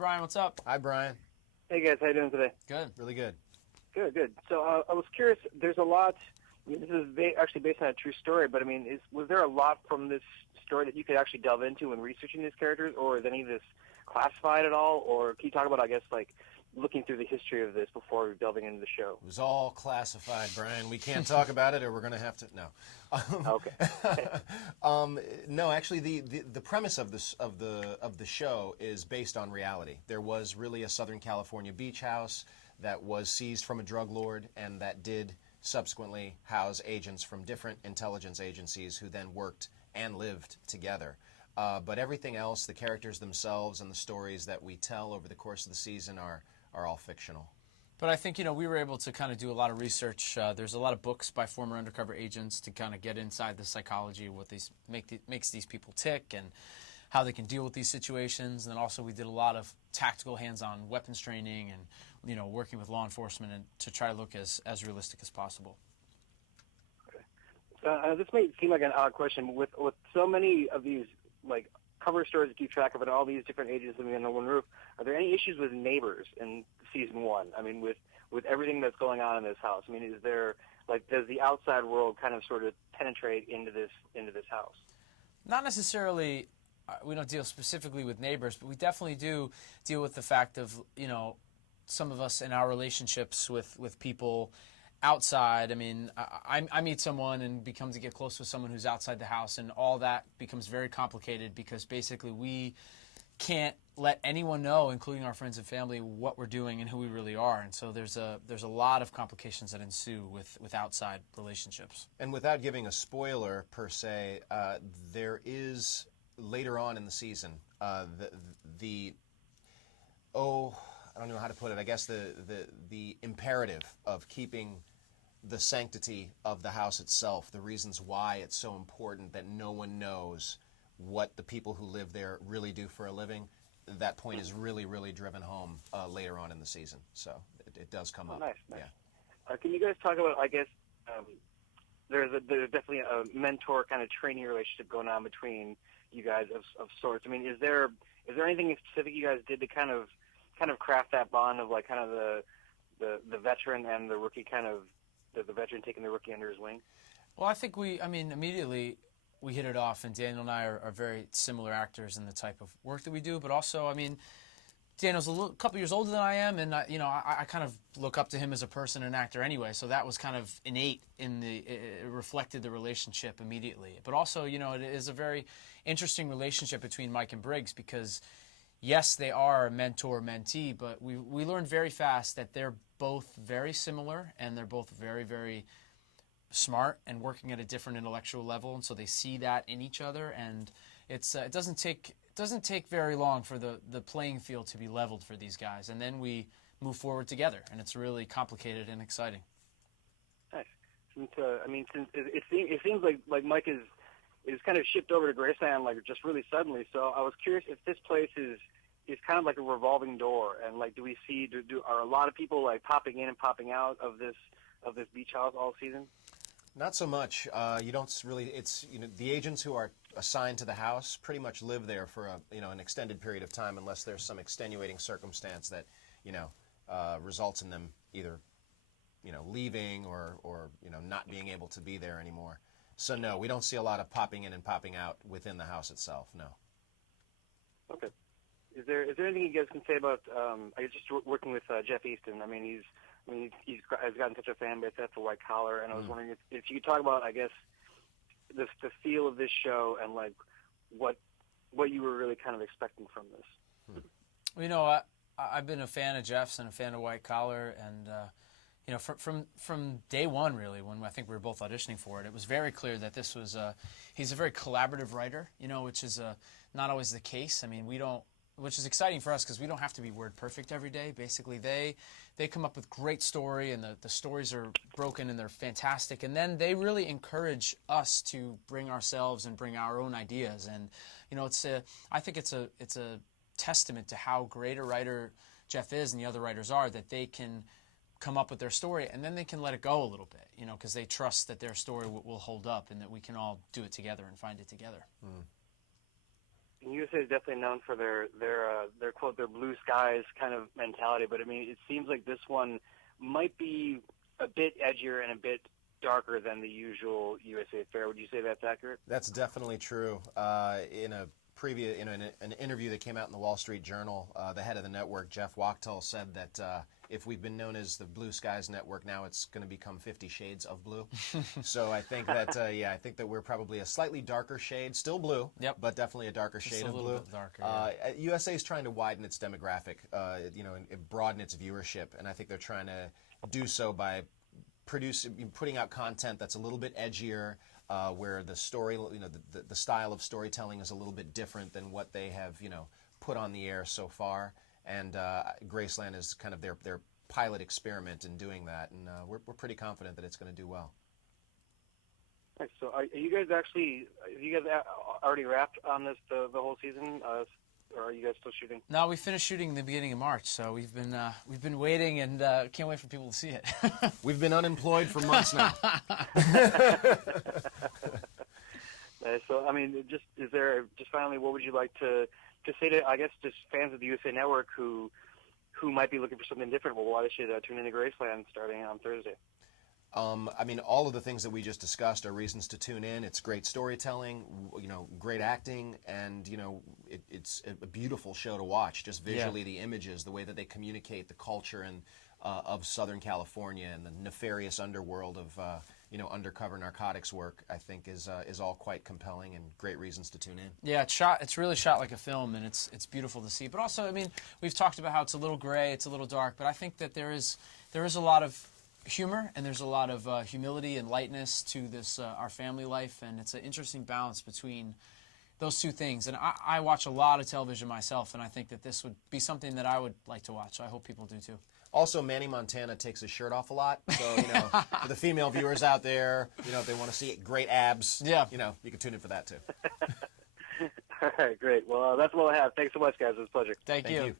Brian, what's up? Hi, Brian. Hey guys, how you doing today? Good. Really good. Good. So I was curious. There's a lot. I mean, this is actually based on a true story, but I mean, was there a lot from this story that you could actually delve into when researching these characters, or is any of this classified at all? Or can you talk about, I guess, like looking through the history of this before delving into the show? It was all classified, Brian. We can't talk about it, or we're going to have to. No. Okay. No, actually, the premise of the show is based on reality. There was really a Southern California beach house that was seized from a drug lord, and that did subsequently house agents from different intelligence agencies who then worked and lived together. But everything else, the characters themselves and the stories that we tell over the course of the season are all fictional. But I think, we were able to kind of do a lot of research. There's a lot of books by former undercover agents to kind of get inside the psychology of what makes these people tick and how they can deal with these situations. And then also we did a lot of tactical hands-on weapons training and, working with law enforcement and to try to look as realistic as possible. Okay. This may seem like an odd question. With so many of these, like, cover stories to keep track of and all these different agents living under one roof, are there any issues with neighbors in season one? I mean, with everything that's going on in this house, I mean, is there, like, does the outside world kind of sort of penetrate into this house? Not necessarily. We don't deal specifically with neighbors, but we definitely do deal with the fact of, some of us in our relationships with people outside. I mean, I meet someone and become to get close with someone who's outside the house, and all that becomes very complicated because basically we can't let anyone know, including our friends and family, what we're doing and who we really are. And so there's a lot of complications that ensue with outside relationships. And without giving a spoiler per se, there is later on in the season I don't know how to put it. I guess the imperative of keeping the sanctity of the house itself, the reasons why it's so important that no one knows what the people who live there really do for a living, that point is really, really driven home later on in the season. So it does come up. Nice. Yeah. Can you guys talk about, I guess, there's definitely a mentor kind of training relationship going on between you guys of sorts. I mean, is there anything specific you guys did to kind of craft that bond of, like, kind of the veteran and the rookie, kind of the veteran taking the rookie under his wing? Well, I think immediately we hit it off, and Daniel and I are very similar actors in the type of work that we do. But also, I mean, Daniel's a couple years older than I am, and I kind of look up to him as a person and actor anyway. So that was kind of innate it reflected the relationship immediately. But also, it is a very interesting relationship between Mike and Briggs because, yes, they are mentor-mentee, but we learned very fast that they're both very similar and they're both very, very smart and working at a different intellectual level, and so they see that in each other. And it doesn't take very long for the playing field to be leveled for these guys, and then we move forward together, and it's really complicated and exciting. Nice. Since it seems like Mike is kind of shipped over to Graceland, like, just really suddenly. So I was curious if this place is kind of like a revolving door, and, like, do we see are a lot of people, like, popping in and popping out of this beach house all season? Not so much. You don't really. It's the agents who are assigned to the house pretty much live there for an extended period of time, unless there's some extenuating circumstance that results in them either leaving or not being able to be there anymore. So no, we don't see a lot of popping in and popping out within the house itself. No. Okay. Is there anything you guys can say about I guess just working with Jeff Easton? I mean, he's gotten such a fan base at the White Collar, and I was wondering if you could talk about, I guess, the feel of this show and, like, what you were really kind of expecting from this. Well, I've been a fan of Jeff's and a fan of White Collar, and from day one, really, when I think we were both auditioning for it, it was very clear that this was he's a very collaborative writer, which is not always the case. I mean, which is exciting for us because we don't have to be word perfect every day. Basically, they come up with great story, and the stories are broken and they're fantastic. And then they really encourage us to bring ourselves and bring our own ideas. And I think it's a testament to how great a writer Jeff is and the other writers are, that they can come up with their story and then they can let it go a little bit, because they trust that their story will hold up and that we can all do it together and find it together. USA is definitely known for their quote, their blue skies kind of mentality. But I mean, it seems like this one might be a bit edgier and a bit darker than the usual USA fare. Would you say that's accurate? That's definitely true. In a previous, in an interview that came out in the Wall Street Journal, the head of the network, Jeff Easton, said that if we've been known as the Blue Skies Network, now it's going to become 50 Shades of Blue. So I think that, I think that we're probably a slightly darker shade, still blue, Yep. but definitely a darker shade of blue. A little bit darker. Yeah. USA is trying to widen its demographic, and broaden its viewership, and I think they're trying to do so by putting out content that's a little bit edgier, where the story, the style of storytelling is a little bit different than what they have, put on the air so far. And Graceland is kind of their pilot experiment in doing that, and we're pretty confident that it's going to do well. Right, so are you guys already wrapped on this the whole season, or are you guys still shooting? No, we finished shooting in the beginning of March, so we've been waiting and can't wait for people to see it. We've been unemployed for months now. So I mean, just finally, what would you like to say to, I guess, just fans of the USA Network who might be looking for something different? Well, why they should tune into Graceland starting on Thursday? I mean, all of the things that we just discussed are reasons to tune in. It's great storytelling, great acting, and it's a beautiful show to watch. Just visually, the images, the way that they communicate the culture and of Southern California and the nefarious underworld of undercover narcotics work, I think is all quite compelling and great reasons to tune in. Yeah, it's really shot like a film, and it's beautiful to see. But also, I mean, we've talked about how it's a little gray, it's a little dark, but I think that there is a lot of humor and there's a lot of humility and lightness to this our family life, and it's an interesting balance between those two things. And I watch a lot of television myself, and I think that this would be something that I would like to watch. I hope people do too. Also, Manny Montana takes his shirt off a lot, so for the female viewers out there, if they want to see great abs, you can tune in for that too. All right, great. Well, that's all I have. Thanks so much, guys. It was a pleasure. Thank you.